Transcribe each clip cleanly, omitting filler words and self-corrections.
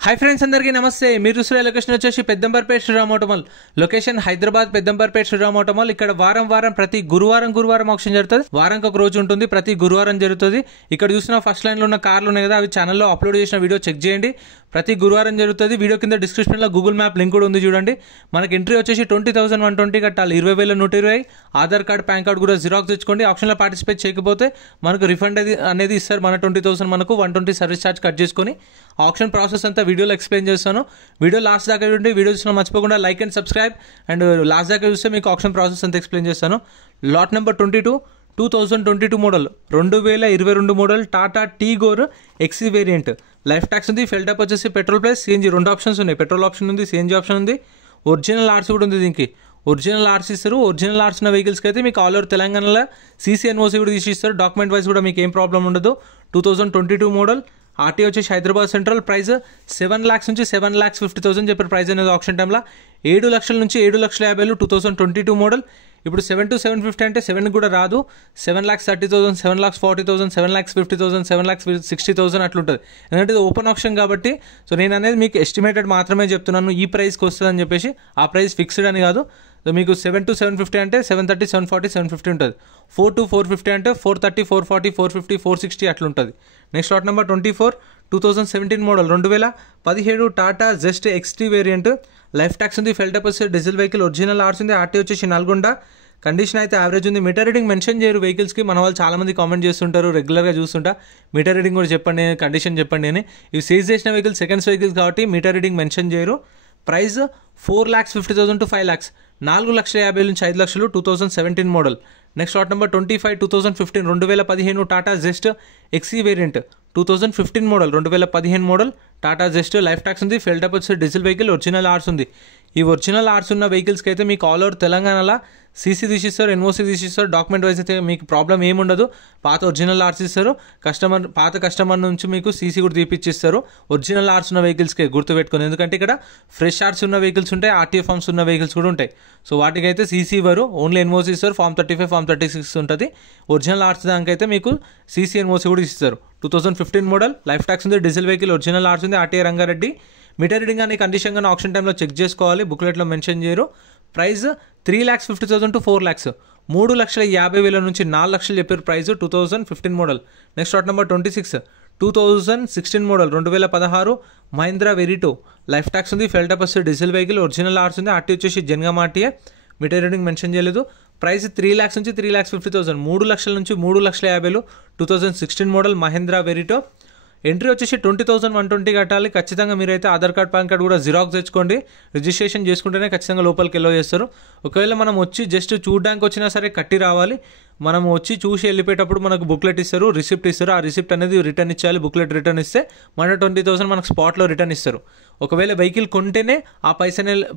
Hi friends अंदरिकी नमस्ते మీరు చూస్తున్న లొకేషన్ వచ్చేసి పెద్దంబర్పేట శ్రీరామ్ ఆటోమాల్ లొకేషన్ హైదరాబాద్ పెద్దంబర్పేట శ్రీరామ్ ఆటోమాల్ ఇక్కడ వారం ప్రతి గురువారం ఆక్షన్ జరుగుతుంది వారానికి ఒక రోజు ఉంటుంది ప్రతి గురువారం జరుగుతుంది ఇక్కడ చూసిన ఫస్ట్ లైన్ లో ఉన్న కార్లు ఉన్నాయి కదా అవి ఛానల్ లో అప్లోడ్ చేసిన వీడియో చెక్ చేయండి ప్రతి గురువారం జరుగుతుంది వీడియో కింద డిస్క్రిప్షన్ లో గూగుల్ మ్యాప్ లింక్ కూడా ఉంది చూడండి మనకి ఎంట్రీ వచ్చేసి 20120 కట్టాలి 20120 ఆధార్ కార్డ్ పాన్ కార్డ్ కూడా జిరాక్స్ తెచ్చుకోండి ఆప్షన్ లో పార్టిసిపేట్ చేయకపోతే మనకు రిఫండ్ అనేది ఇస్తారు మన 20000 మనకు 120 సర్వీస్ ఛార్జ్ కట్ చేసుకొని ఆప్షన్ ప్రాసెస్ అంతా వీడియోలో ఎక్స్ప్లెయిన్ చేస్తాను వీడియో లాస్ట్ దాకా చూడండి వీడియో చూసిన మర్చిపోకుండా like and subscribe and last దాకా చూస్తే మీకు ఆప్షన్ ప్రాసెస్ అంతా ఎక్స్ప్లెయిన్ చేస్తాను lot number 2022 model 2022 model Tata Tigor XE variant life tax ఉంది ఫెల్ టాప్ వచ్చేసి పెట్రోల్ ప్లస్ సిఎన్జీ రెండు ఆప్షన్స్ ఉన్నాయి పెట్రోల్ ఆప్షన్ ఉంది సిఎన్జీ ఆప్షన్ ఉంది ఒరిజినల్ ఆర్సీ కూడా ఉంది దీనికి ఒరిజినల్ ఆర్సీ ఇస్తారు ఒరిజినల్ ఆర్సీ ఉన్న వెహికల్స్కి అయితే మీకు ఆల్ ఓవర్ తెలంగాణలో సీసీఎన్ఓసీ కూడా తీసి ఇస్తారు డాక్యుమెంట్ వైజ్ కూడా మీకు ఏం ప్రాబ్లం ఉండదు 2022 మోడల్ ఆర్టీ వచ్చేసి హైదరాబాద్ సెంట్రల్ ప్రైస్ 7 lakhs నుంచి 7,50,000 చెప్పారు ప్రైస్ అనేది ఆప్షన్ టైంలో 7 లక్షల నుంచి 7,50,000 2022 మోడల్ ఇప్పుడు 7 to 750 అంటే 7 కూడా రాదు 7,30,000 7,40,000 7,50,000 7,60,000 అట్లుంటుంది ఎందుకంటే ఇది ఓపెన్ ఆప్షన్ కాబట్టి సో నేను అనేది మీకు ఎస్టిమేటెడ్ మాత్రమే చెప్తున్నాను ఈ ప్రైస్కి వస్తుంది అని చెప్పేసి ఆ ప్రైస్ ఫిక్స్డ్ అని కాదు సో మీకు 7 to 750 అంటే 730 740 750 ఉంటుంది 4 to 450 అంటే 430 440 450 460 అట్లుంటుంది next lot number 2017 model 2017 Tata Zest XT variant life tax ఉంది ఫెల్ టాప్ వచ్చేసి డీజిల్ వెహికల్ ఒరిజినల్ ఆర్స్ ఉంది ఆర్టీ వచ్చేసి నల్గొండ కండిషన్ అయితే యావరేజ్ ఉంది మీటర్ రీడింగ్ మెన్షన్ చేయరు వెహికల్స్కి మన వాళ్ళు చాలామంది కామెంట్ చేస్తుంటారు రెగ్యులర్గా చూస్తుంటా మీటర్ రీడింగ్ కూడా చెప్పండి కండిషన్ చెప్పండి అని ఇవి సేజ్ చేసిన వెహికల్స్ సెకండ్స్ వెహికల్స్ కాబట్టి మీటర్ రీడింగ్ మెన్షన్ చేయరు ప్రైస్ 4,50,000 to 5 lakhs 4,50,000 నుంచి 5 లక్షలు 2017 model next lot number 2015 2015 Tata Zest XE variant 2015 model 2015 model Tata Zest life tax ఉంది ఫెల్ టాప్ వచ్చి డీజిల్ వెహికల్ ఒరిజినల్ ఆర్స్ ఉంది ఈ ఒరిజినల్ ఆర్స్ ఉన్న వెహికల్స్కి అయితే మీకు ఆల్ ఓవర్ తెలంగాణలో సీసీ తీసిస్తారు ఎన్ఓసీ తీసిస్తారు డాక్యుమెంట్ వైజ్ అయితే మీకు ప్రాబ్లం ఏముండదు పాత ఒరిజినల్ ఆర్స్ ఇస్తారు పాత కస్టమర్ నుంచి మీకు సీసీ కూడా తీపిచ్చిస్తారు ఒరిజినల్ ఆర్స్ ఉన్న వెహికల్స్కి గుర్తుపెట్టుకుని ఎందుకంటే ఇక్కడ ఫ్రెష్ ఆర్స్ ఉన్న వెహికల్స్ ఉంటాయి ఆర్టీఏ ఫార్మ్స్ ఉన్న వెహికల్స్ కూడా ఉంటాయి సో వాటికైతే సీసీ ఇవ్వరు ఓన్లీ ఎన్ఓసీ ఇస్తారు ఫామ్ 35 ఫామ్ 36 ఉంటుంది ఒరిజినల్ ఆర్స్ దానికైతే మీకు సీసీ ఎన్ఓసీ కూడా ఇస్తారు 2015 మోడల్ లైఫ్ ట్యాక్స్ ఉంది డీజిల్ వెహికల్ ఒరిజినల్ ఆర్స్ ఉంది ఆర్టీఏ రంగారెడ్డి మీటర్ రీడింగ్ అని కండిషన్ కానీ ఆప్షన్ టైంలో చెక్ చేసుకోవాలి బుక్లెట్లో మెన్షన్ చేయరు ప్రైస్ 3,50,000 to 4 lakhs 3,50,000 నుంచి 4 లక్షలు చెప్పారు price 2015 model next lot number 2016 model 2016 Mahindra Verito life tax ఉంది ఫెల్ టాప్ వచ్చి డీజిల్ వెహికల్ ఒరిజినల్ ఆర్స్ ఉంది ఆర్టీ వచ్చేసి Jangaon RTA meter reading mention చేయలేదు ప్రైస్ 3 lakhs నుంచి 3,50,000 3 లక్షల నుంచి 3,50,000 2016 మోడల్ మహీంద్రా వెరిటో ఎంట్రీ వచ్చేసి 20,120 కట్టాలి ఖచ్చితంగా మీరైతే ఆధార్ కార్డ్ పాన్ కార్డ్ కూడా జిరాక్స్ తెచ్చుకోండి రిజిస్ట్రేషన్ చేసుకుంటేనే ఖచ్చితంగా లోపలికి ఎల్లో చేస్తారు ఒకవేళ మనం వచ్చి జస్ట్ చూడడానికి వచ్చినా సరే కట్టి రావాలి మనం వచ్చి చూసి వెళ్ళిపోయేటప్పుడు మనకు బుక్లెట్ ఇస్తారు రిసిప్ట్ ఇస్తారు ఆ రిసిప్ట్ అనేది రిటర్న్ ఇచ్చేయాలి బుక్లెట్ రిటర్న్ ఇస్తే మన 20,000 మనకు స్పాట్లో రిటర్న్ ఇస్తారు ఒకవేళ వెహికల్ కొంటేనే ఆ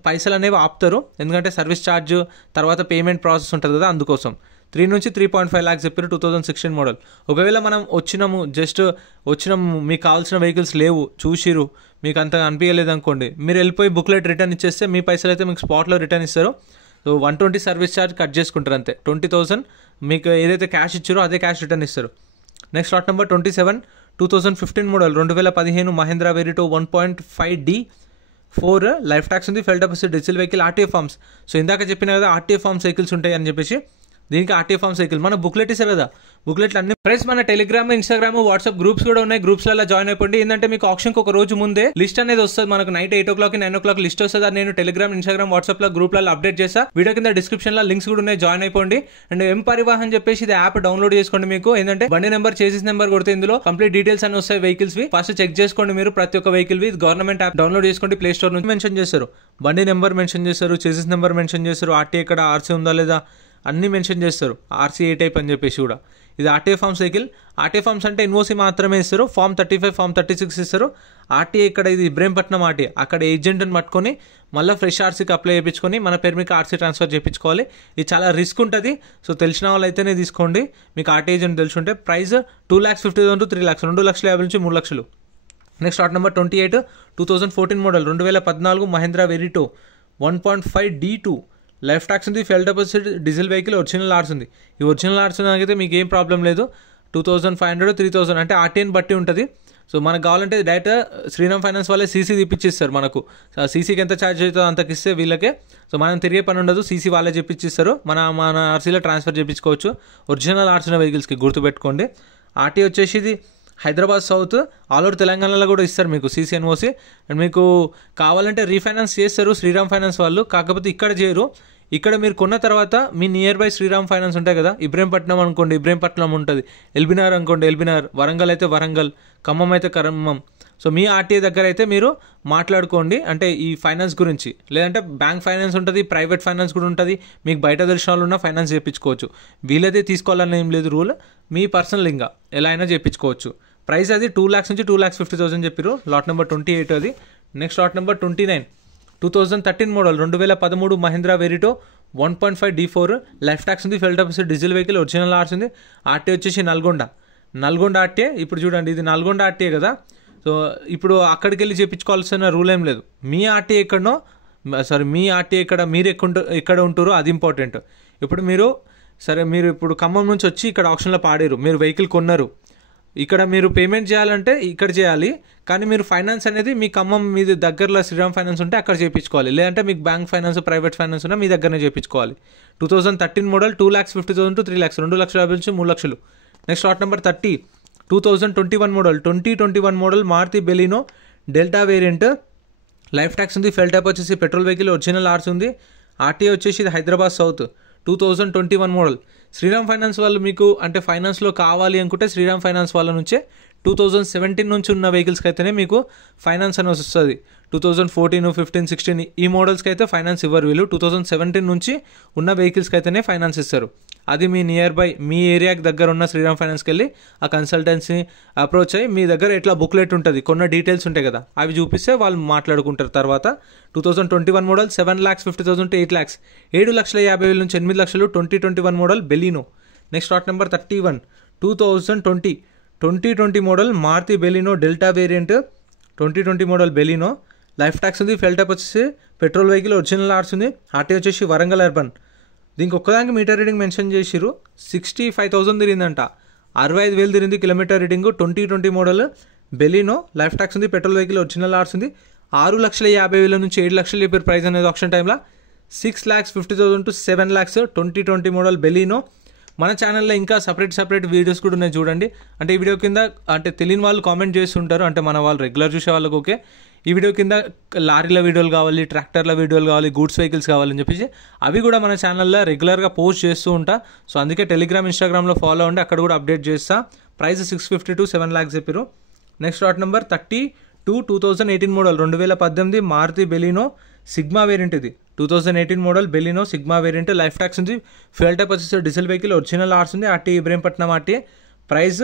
పైసలు అనేవి ఆపుతారు ఎందుకంటే సర్వీస్ ఛార్జ్ తర్వాత పేమెంట్ ప్రాసెస్ ఉంటుంది కదా అందుకోసం 3 నుంచి 3.5 lakhs చెప్పారు 2016 మోడల్ ఒకవేళ మనం వచ్చినాము మీకు కావాల్సిన వెహికల్స్ లేవు చూసిరు మీకు అంతగా అనిపించలేదు అనుకోండి మీరు వెళ్ళిపోయి బుక్లెట్ రిటర్న్ ఇచ్చేస్తే మీ పైసలు అయితే మీకు స్పాట్లో రిటర్న్ ఇస్తారు సో 120 సర్వీస్ ఛార్జ్ కట్ చేసుకుంటారు అంతే 20,000 మీకు ఏదైతే క్యాష్ ఇచ్చారో అదే క్యాష్ రిటర్న్ ఇస్తారు next lot number 2015 model 2015 Mahindra Verito 1.5D 4 life tax ఉంది ఫెల్ top diesel vehicle RTA forms so ఇందాక చెప్పిన కదా ఆర్టీఏ ఫార్మ్స్ వెహికల్స్ ఉంటాయి అని చెప్పేసి దీనికి ఆర్టీఏ ఫార్మ్ సైకిల్ మన బుక్లెట్ ఇస్తారు కదా బుక్లెట్లు అన్ని ఫ్రెండ్స్ మన టెలిగ్రామ్ ఇన్స్టాగ్రామ్ వాట్సాప్ గ్రూప్స్ కూడా ఉన్నాయి గ్రూప్స్లలో జాయిన్ అయిపోండి ఏంటంటే మీకు ఆప్షన్కి ఒక రోజు ముందే లిస్ట్ అనేది వస్తుంది మనకు నైట్ 8 o'clock 9 o'clock లిస్ట్ వస్తుంది అది నేను టెలిగ్రామ్ ఇన్స్టాగ్రామ్ వాట్సాప్ లో గ్రూప్లలో అప్డేట్ చేస్తా వీడియో కింద డిస్క్రిప్షన్ లో లింక్స్ కూడా ఉన్నాయి జాయిన్ అయిపోండి అండ్ ఎం పరివాహన్ చెప్పేసి ఇది యాప్ డౌన్లోడ్ చేసుకోండి మీకు ఏంటంటే బండి నెంబర్ చేసిస్ నెంబర్ కొడితే ఇందులో కంప్లీట్ డీటెయిల్స్ అని వస్తాయి వెహికల్స్ ఫస్ట్ చెక్ చేసుకోండి మీరు ప్రతి ఒక్క వెహికల్ గవర్నమెంట్ యాప్ డౌన్లోడ్ చేసుకోండి ప్లే స్టోర్ నుంచి మెన్షన్ చేస్తారు బండి నెంబర్ మెన్షన్ చేస్తారు చేసిస్ నెంబర్ మెన్షన్ చేస్తారు ఆర్టీ ఎక్కడ ఆర్సీ ఉందా లేదా అన్నీ మెన్షన్ చేస్తారు ఆర్సీ ఏ టైప్ అని చెప్పేసి కూడా ఇది RTA form cycle RTA forms అంటే ఎన్ఓసీ మాత్రమే ఇస్తారు ఫామ్ 35 ఫామ్ 36 ఇస్తారు ఆర్టీఏ ఇక్కడ ఇది ఇబ్రహీంపట్నం ఆర్టీఏ అక్కడ ఏజెంట్ని పట్టుకొని మళ్ళీ ఫ్రెష్ ఆర్సీకి అప్లై చేయించుకొని మన పేరు మీకు ఆర్సీ ట్రాన్స్ఫర్ చేయించుకోవాలి ఇది చాలా రిస్క్ ఉంటుంది సో తెలిసిన వాళ్ళు అయితేనే తీసుకోండి మీకు ఆర్టీ ఏజెంట్ తెలిసి ఉంటే ప్రైస్ 2,50,000 to 3 lakhs 2,50,000 నుంచి 3 లక్షలు next lot number 2014 model 2014 Mahindra వెరిటో 1.5D2 life tax ఉంది ఫెల్ టాప్ డీజిల్ వెహికల్ ఒరిజినల్ ఆర్స్ ఉంది ఈ ఒరిజినల్ ఆర్స్ అయితే మీకు ఏం ప్రాబ్లం లేదు 2,500 3,000 అంటే ఆర్టీఎన్ బట్టి ఉంటుంది సో మనకు కావాలంటే డైరెక్ట్ శ్రీరామ్ ఫైనాన్స్ వాళ్ళే సీసీ తీపిచ్చిస్తారు మనకు. సీసీకి ఎంత ఛార్జ్ అవుతుందో అంతకి ఇస్తే వీళ్ళకే, సో మనం తిరిగే పని ఉండదు, సీసీ వాళ్ళే చేపించిస్తారు, మన ఆర్సీలో ట్రాన్స్ఫర్ చేయించుకోవచ్చు ఒరిజినల్ ఆర్సీ ఉన్న వెహికల్స్కి. గుర్తుపెట్టుకోండి. ఆర్టీ వచ్చేసి ఇది హైదరాబాద్ సౌత్, ఆల్ ఓవర్ తెలంగాణలో కూడా ఇస్తారు మీకు సీసీ ఎన్ఓసి. అండ్ మీకు కావాలంటే రీఫైనాన్స్ చేస్తారు శ్రీరామ్ ఫైనాన్స్ వాళ్ళు, కాకపోతే ఇక్కడ చేయరు. ఇక్కడ మీరు కొన్న తర్వాత మీ నియర్ బై శ్రీరామ్ ఫైనాన్స్ ఉంటాయి కదా, ఇబ్రహీంపట్నం అనుకోండి ఇబ్రహీంపట్నం ఉంటుంది, ఎల్బీనగర్ అనుకోండి ఎల్బీనగర్, వరంగల్ అయితే వరంగల్, ఖమ్మం అయితే ఖమ్మం. సో మీ ఆర్టీఏ దగ్గర అయితే మీరు మాట్లాడుకోండి అంటే ఈ ఫైనాన్స్ గురించి. లేదంటే బ్యాంక్ ఫైనాన్స్ ఉంటుంది, ప్రైవేట్ ఫైనాన్స్ కూడా ఉంటుంది, మీకు బయట దర్శనాలు ఉన్న ఫైనాన్స్ చేయించుకోవచ్చు. వీళ్ళదే తీసుకోవాలని ఏం లేదు రూల్, మీ పర్సనల్ ఇంకా ఎలా అయినా చేయించుకోవచ్చు. ప్రైస్ అది 2 lakhs నుంచి 2,50,000 చెప్పారు. లాట్ నెంబర్ 28 అది. Next lot number 29 2013 model 2013 Mahindra వెరిటో 1.5 D4 life tax ఉంది, ఫెల్ టాప్స్ డీజిల్ వెహికల్, ఒరిజినల్ ఆర్స్ ఉంది. ఆర్టీ వచ్చేసి నల్గొండ ఆర్టీఏ. ఇప్పుడు చూడండి ఇది నల్గొండ ఆర్టీఏ కదా, సో ఇప్పుడు అక్కడికి వెళ్ళి చేయించుకోవాల్సిన రూల్ ఏం లేదు. మీ ఆర్టీఏ ఎక్కడనో మీ ఆర్టీఏ ఎక్కడ, మీరు ఎక్కడ ఉంటారో అది ఇంపార్టెంట్. ఇప్పుడు మీరు ఇప్పుడు ఖమ్మం నుంచి వచ్చి ఇక్కడ ఆప్షన్లో పాడారు, మీరు వెహికల్ కొన్నారు, ఇక్కడ మీరు పేమెంట్ చేయాలంటే ఇక్కడ చేయాలి, కానీ మీరు ఫైనాన్స్ అనేది మీ ఖమ్మం మీ దగ్గరలో శ్రీరామ్ ఫైనాన్స్ ఉంటే అక్కడ చేయించుకోవాలి. లేదంటే మీకు బ్యాంక్ ఫైనాన్స్ ప్రైవేట్ ఫైనాన్స్ ఉన్నా మీ దగ్గరనే చేయించుకోవాలి. 2013 మోడల్ 2,50,000 to 3 lakhs, 2,50,000 నుంచి 3 lakhs. Next lot number 30 2021 model 2021 model Maruti Baleno delta variant, life tax ఉంది, ఫెల్ ట్యాప్ వచ్చేసి పెట్రోల్ వెహికల్, ఒరిజినల్ ఆర్స్ ఉంది. ఆర్టీఏ వచ్చేసి ఇది Hyderabad south 2021 model. Shriram finance వాళ్ళు మీకు అంటే ఫైనాన్స్లో కావాలి అనుకుంటే శ్రీరామ్ ఫైనాన్స్ వాళ్ళ నుంచే 2017 నుంచి ఉన్న వెహికల్స్కి అయితేనే మీకు ఫైనాన్స్ అని వస్తుంది. 2014, 15, 16 ఈ మోడల్స్కి అయితే ఫైనాన్స్ ఇవ్వరు వీళ్ళు. 2017 నుంచి ఉన్న వెహికల్స్కి అయితేనే ఫైనాన్స్ ఇస్తారు. అది మీ నియర్ బై మీ ఏరియాకి దగ్గర ఉన్న శ్రీరామ్ ఫైనాన్స్కి వెళ్ళి ఆ కన్సల్టెన్సీ అప్రోచ్ అయ్యి మీ దగ్గర ఎట్లా బుక్లెట్ ఉంటుంది, కొన్ని డీటెయిల్స్ ఉంటాయి కదా, అవి చూపిస్తే వాళ్ళు మాట్లాడుకుంటారు. తర్వాత 2021 మోడల్ 7,50,000 to 8 lakhs, 7,50,000 నుంచి 8 lakhs. 2021 model Baleno. Next lot number 31 2020 model Maruti Baleno delta variant, 2020 model Baleno, life tax ఉంది, ఫెల్ ట్యాప్ వచ్చేసి పెట్రోల్ వెహికల్, ఒరిజినల్ ఆర్స్ ఉంది. ఆర్టీ వచ్చేసి వరంగల్ అర్బన్. దీనికి ఒక్కదానికి మీటర్ రీడింగ్ మెన్షన్ చేసిరు, 65,000 తిరిగిందంట, 65,000 తిరిగింది kilometre reading. 2020 model Baleno, life tax ఉంది, పెట్రోల్ వెహికల్, ఒరిజినల్ ఆర్స్ ఉంది. 6,50,000 నుంచి 7 lakhs చెప్పారు ప్రైస్ అనేది ఆప్షన్ టైంలో. 6,50,000 to 7 lakhs 2020 మోడల్ బెలినో. మన ఛానల్లో ఇంకా సపరేట్ వీడియోస్ కూడా ఉన్నాయి చూడండి. అంటే ఈ వీడియో కింద అంటే తెలియని వాళ్ళు కామెంట్ చేస్తుంటారు, అంటే మన వాళ్ళు రెగ్యులర్ చూసే వాళ్ళకి ఓకే, ఈ వీడియో కింద లారీల వీడియోలు కావాలి, ట్రాక్టర్ల వీడియోలు కావాలి, గూడ్స్ వెహికల్స్ కావాలని చెప్పేసి అవి కూడా మన ఛానల్లో రెగ్యులర్గా పోస్ట్ చేస్తూ ఉంటా. సో అందుకే టెలిగ్రామ్, ఇన్స్టాగ్రామ్లో ఫాలో అవ్వండి, అక్కడ కూడా అప్డేట్ చేస్తా. ప్రైస్ 650 to 7 lakhs చెప్పారు. Next lot number 32 2018 model 2018 Maruti Baleno Sigma variant. ఇది 2018 model Baleno Sigma variant, life tax ఉంది, ఫ్యూయల్ టైప్ వచ్చేసి డీజిల్ వెహికల్, ఒరిజినల్ ఆర్స్ ఉంది. RT Ibrahimpatnam RT. Price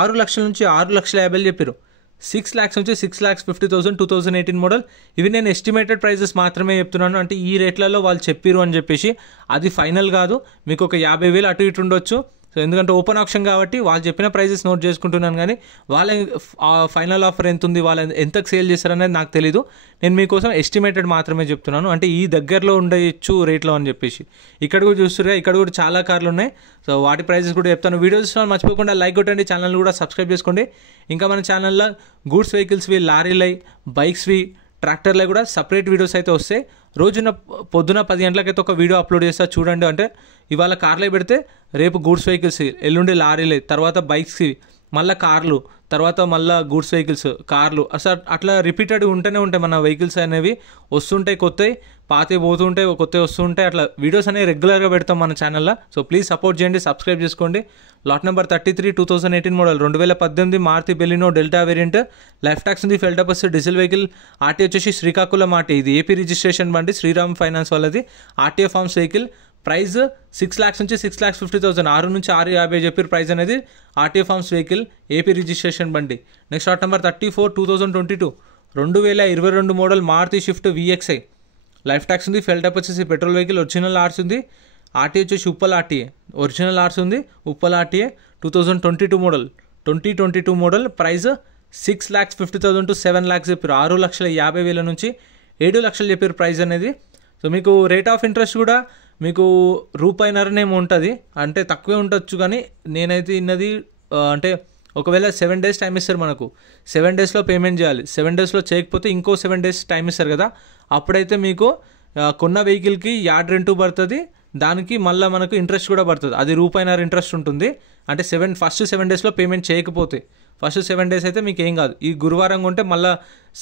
6 lakhs నుంచి 6,50,000 చెప్పారు. 6 lakhs నుంచి 6,50,000 2018 మోడల్. ఇవి నేను ఎస్టిమేటెడ్ ప్రైజెస్ మాత్రమే చెప్తున్నాను, అంటే ఈ రేట్లలో వాళ్ళు చెప్పిరు అని చెప్పేసి అది ఫైనల్ కాదు. మీకు ఒక 50,000 అటు ఇటు ఉండొచ్చు. సో ఎందుకంటే ఓపెన్ ఆప్షన్ కాబట్టి వాళ్ళు చెప్పిన ప్రైజెస్ నోట్ చేసుకుంటున్నాను, కానీ వాళ్ళ ఫైనల్ ఆఫర్ ఎంత ఉంది, వాళ్ళు ఎంతకు సేల్ చేస్తారనేది నాకు తెలీదు. నేను మీకోసం ఎస్టిమేటెడ్ మాత్రమే చెప్తున్నాను, అంటే ఈ దగ్గరలో ఉండొచ్చు రేట్లో అని చెప్పేసి. ఇక్కడ కూడా చూస్తున్నారు, ఇక్కడ కూడా చాలా కార్లు ఉన్నాయి. సో వాటి ప్రైజెస్ కూడా చెప్తాను. వీడియోస్ చూసిన మర్చిపోకుండా లైక్ కొట్టండి, ఛానల్ కూడా సబ్స్క్రైబ్ చేసుకోండి. ఇంకా మన ఛానల్లో గూడ్స్ వెహికల్స్వి, లారీలై, బైక్స్వి, ట్రాక్టర్లో కూడా సపరేట్ వీడియోస్ అయితే వస్తాయి. పొద్దున 10 గంటలకైతే ఒక వీడియో అప్లోడ్ చేస్తా చూడండి. అంటే ఇవాళ కార్లే పెడితే రేపు గూడ్స్ వెహికల్స్, ఎల్లుండి లారీలే, తర్వాత బైక్స్కి, మళ్ళీ కార్లు, తర్వాత మళ్ళీ గూడ్స్ వెహికల్స్, కార్లు, అసలు అట్లా రిపీటెడ్ ఉంటూనే ఉంటాయి. మన వెహికల్స్ అనేవి వస్తుంటాయి, కొత్తవి పాతే పోతుంటాయి, కొత్తవి వస్తుంటాయి. అట్లా వీడియోస్ అనేవి రెగ్యులర్గా పెడతాం మన ఛానల్లో. సో ప్లీజ్ సపోర్ట్ చేయండి, సబ్స్క్రైబ్ చేసుకోండి. Lot number 33 2018 model 2018 Maruti Baleno delta variant, life tax ఉంది, ఫెల్ టాప్ వచ్చేసి డీజిల్ వెహికల్. ఆర్టీ వచ్చేసి శ్రీకాకుళం ఆర్టీ. ఇది ఏపీ రిజిస్ట్రేషన్ బండి, శ్రీరామ్ ఫైనాన్స్ వాళ్ళది. RTA forms vehicle. Price 6 lakhs నుంచి 6,50,000, 6 నుంచి 6,50 చెప్పారు ప్రైస్ అనేది. RTA forms vehicle, AP registration బండి. Next lot number 34 2022 2022 model Maruti Swift VXI, life tax ఉంది, ఫెల్ టాప్ వచ్చేసి పెట్రోల్ వెహికల్, ఒరిజినల్ ఆర్స్ ఉంది. ఆర్టీ వచ్చేసి ఉప్పల్ ఆర్టీఏ, ఒరిజినల్ ఆర్స్ ఉంది, Uppal RTA. 2022 model. Price 6,50,000 to 7 lakhs చెప్పారు. 6,50,000 నుంచి 7 lakhs చెప్పారు ప్రైస్ అనేది. సో మీకు రేట్ ఆఫ్ ఇంట్రెస్ట్ కూడా మీకు రూపాయిన్నరనేమో ఉంటుంది, అంటే తక్కువే ఉండొచ్చు, కానీ నేనైతే ఇన్నది అంటే ఒకవేళ 7 days టైం ఇస్తారు మనకు, 7 daysలో పేమెంట్ చేయాలి. 7 daysలో చేయకపోతే ఇంకో 7 days టైం ఇస్తారు కదా, అప్పుడైతే మీకు కొన్న వెహికల్కి యార్డ్ రెంట్ పడుతుంది, దానికి మళ్ళీ మనకు ఇంట్రెస్ట్ కూడా పడుతుంది. అది రూపాయిన్నర ఇంట్రెస్ట్ ఉంటుంది. అంటే ఫస్ట్ 7 daysలో పేమెంట్ చేయకపోతే, ఫస్ట్ 7 days అయితే మీకు ఏం కాదు. ఈ గురువారం ఉంటే మళ్ళీ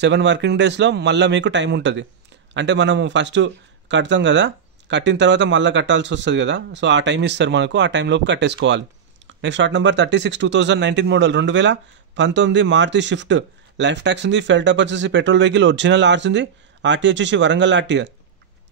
7 working daysలో మళ్ళీ మీకు టైం ఉంటుంది. అంటే మనము ఫస్ట్ కడతాం కదా, కట్టిన తర్వాత మళ్ళీ కట్టాల్సి వస్తుంది కదా, సో ఆ టైం ఇస్తారు మనకు, ఆ టైంలోపు కట్టేసుకోవాలి. Next lot number 36 2019 model 2019 Maruti Swift. Life tax ఉంది, ఫెల్ టాప్ వచ్చేసి పెట్రోల్ వెహికల్, ఒరిజినల్ ఆర్స్ ఉంది. ఆర్టీ వచ్చేసి వరంగల్ ఆర్టీ.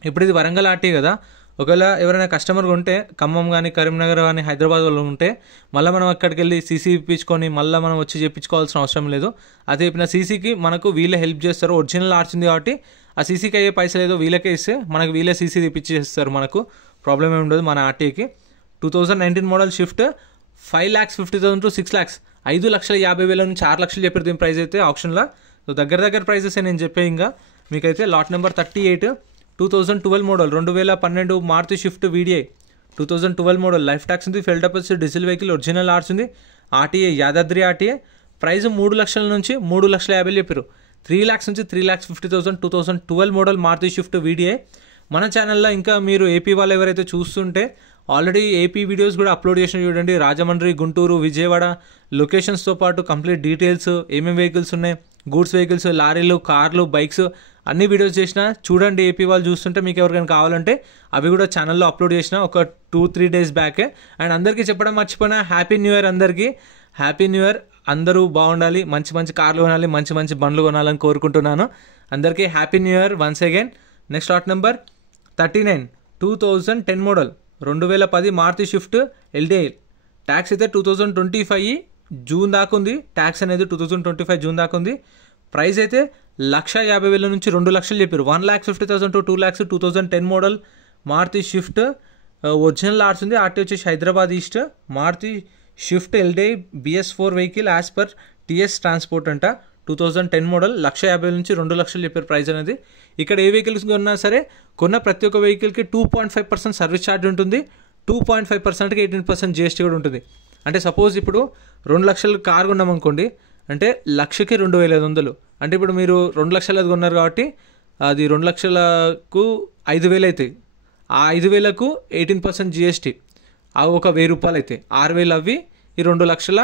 ఇప్పుడు ఇది వరంగల్ ఆర్టీ కదా, ఒకవేళ ఎవరైనా కస్టమర్ ఉంటే ఖమ్మం కానీ కరీంనగర్ కానీ హైదరాబాద్ వాళ్ళు ఉంటే మళ్ళీ మనం అక్కడికి వెళ్ళి సీసీ ఇప్పించుకొని మళ్ళీ మనం వచ్చి చేయించుకోవాల్సిన అవసరం లేదు. అదే చెప్పిన సీసీకి మనకు వీళ్ళే హెల్ప్ చేస్తారు. ఒరిజినల్ ఆర్స్ ఉంది కాబట్టి ఆ సీసీకి అయ్యే పైసలు ఏదో వీళ్ళకే ఇస్తే మనకు వీళ్ళే సీసీ తెప్పించేస్తారు, మనకు ప్రాబ్లం ఏమి ఉండదు మన ఆర్టీకి. 2019 మోడల్ షిఫ్ట్ 5,50,000 to 6 lakhs, 5,50,000 నుంచి 6 లక్షలు చెప్పారు దీని ప్రైస్ అయితే ఆప్షన్లో. సో దగ్గర ప్రైజెస్ నేను చెప్పే ఇంకా మీకైతే. Lot number 38 2012 model 2012 Maruti Swift VDI. 2012 model, life tax ఉంది, ఫెల్ టాప్ వచ్చి డీజిల్ వెహికల్, ఒరిజినల్ ఆర్స్ ఉంది. RTA Yadadri RTA. ప్రైస్ 3 లక్షల నుంచి 3,50,000 చెప్పారు. 3 lakhs నుంచి 3,50,000 2012 మోడల్ మారుతి షిఫ్ట్ వీడిఐ. మన ఛానల్లో ఇంకా మీరు ఏపీ వాళ్ళు ఎవరైతే చూస్తుంటే ఆల్రెడీ ఏపీ వీడియోస్ కూడా అప్లోడ్ చేసిన చూడండి. రాజమండ్రి, గుంటూరు, విజయవాడ లొకేషన్స్తో పాటు కంప్లీట్ డీటెయిల్స్, ఏమేమి వెహికల్స్ ఉన్నాయి, గూడ్స్ వెహికల్స్, లారీలు, కార్లు, బైక్స్ అన్ని వీడియోస్ చేసిన చూడండి. ఏపీ వాళ్ళు చూస్తుంటే మీకు ఎవరికైనా కావాలంటే అవి కూడా ఛానల్లో అప్లోడ్ చేసిన ఒక 2-3 days బ్యాకే. అండ్ అందరికీ చెప్పడం మర్చిపోయినా, హ్యాపీ న్యూ ఇయర్ అందరికీ. Happy new year. అందరూ బాగుండాలి, మంచి మంచి కార్లు కొనాలి, మంచి మంచి బండ్లు కొనాలని కోరుకుంటున్నాను. అందరికీ happy new year once again. Next lot number 39 2010 model 2010 Maruti Swift LDI. Tax అయితే 2025 జూన్ దాకా ఉంది. ట్యాక్స్ అనేది 2025 జూన్ దాకా ఉంది. ప్రైస్ అయితే 1,50,000 నుంచి 2 లక్షలు చెప్పారు. 1,50,000 to 2 lakhs 2010 model Maruti Swift. Original ఆర్స్ ఉంది. ఆర్టీ వచ్చేసి Hyderabad east. Maruti Swift LDI BS4 vehicle as per TS transport అంట. 2010 మోడల్, 1,50,000 నుంచి 2 లక్షలు చెప్పారు ప్రైస్ అనేది. ఇక్కడ ఏ వెహికల్స్ కొన్నా సరే కొన్న ప్రతి ఒక్క వెహికల్కి 2.5% సర్వీస్ ఛార్జ్ ఉంటుంది. 2.5%కి 18% GST కూడా ఉంటుంది. అంటే సపోజ్ ఇప్పుడు 2 లక్షలు కార్ కొన్నాం అనుకోండి, అంటే లక్షకి 2,500. అంటే ఇప్పుడు మీరు 2 లక్షలు అది కొన్నారు కాబట్టి అది 2 లక్షలకు 5,000 అవుతాయి. ఆ 5,000కు 18% GST, అవి ఒక 1,000 రూపాయలు అవుతాయి. 6,000 అవి, ఈ 2 లక్షల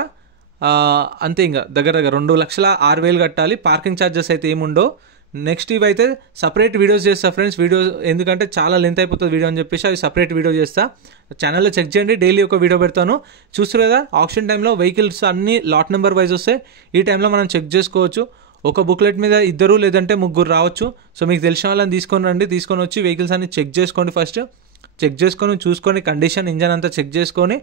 అంతే. ఇంకా దగ్గర 2,06,000 కట్టాలి. పార్కింగ్ ఛార్జెస్ అయితే ఏముండవు. నెక్స్ట్ ఇవి అయితే సపరేట్ వీడియోస్ చేస్తా ఫ్రెండ్స్. వీడియో ఎందుకంటే చాలా లెంత్ అయిపోతుంది వీడియో అని చెప్పేసి అవి సపరేట్ వీడియో చేస్తా. ఛానల్లో చెక్ చేయండి, డైలీ ఒక వీడియో పెడతాను. చూస్తారు కదా, ఆప్షన్ టైంలో వెహికల్స్ అన్ని లాట్ నెంబర్ వైజ్ వస్తాయి. ఈ టైంలో మనం చెక్ చేసుకోవచ్చు. ఒక బుక్లెట్ మీద 2 లేదంటే 3 రావచ్చు. సో మీకు తెలిసిన వాళ్ళని తీసుకొని రండి, తీసుకొని వచ్చి వెహికల్స్ అన్ని చెక్ చేసుకోండి. ఫస్ట్ చెక్ చేసుకొని చూసుకొని కండిషన్, ఇంజన్ అంతా చెక్ చేసుకొని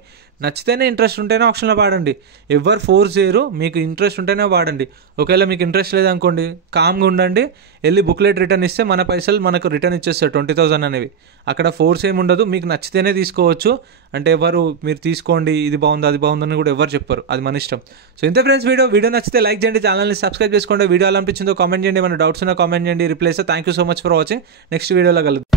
నచ్చితేనే, ఇంట్రెస్ట్ ఉంటేనే ఆప్షన్లో వాడండి. ఎవరు ఫోర్స్ చేయరు, మీకు ఇంట్రెస్ట్ ఉంటేనే వాడండి. ఒకవేళ మీకు ఇంట్రెస్ట్ లేదనుకోండి, కామ్గా ఉండండి, వెళ్ళి బుక్లెట్ రిటర్న్ ఇస్తే మన పైసలు మనకు రిటర్న్ ఇచ్చేస్తారు 20,000 అనేవి. అక్కడ ఫోర్స్ ఏమి ఉండదు, మీకు నచ్చితేనే తీసుకోవచ్చు. అంటే ఎవరు మీరు తీసుకోండి, ఇది బాగుంది అది బాగుందని కూడా ఎవరు చెప్పారు, అది మన ఇష్టం. సో ఇంత ఫ్రెండ్స్, వీడియో నచ్చితే లైక్ చేయండి, ఛానల్ని సబ్స్క్రైబ్ చేసుకోండి. వీడియో ఎలా అనిపించిందో కామెంట్ చేయండి, ఏమైనా డౌట్స్ ఉన్నా కామెంట్ చేయండి, రిప్లై ఇస్తే. Thank you so much for watching. Next వీడియోలో కలుద్దాం.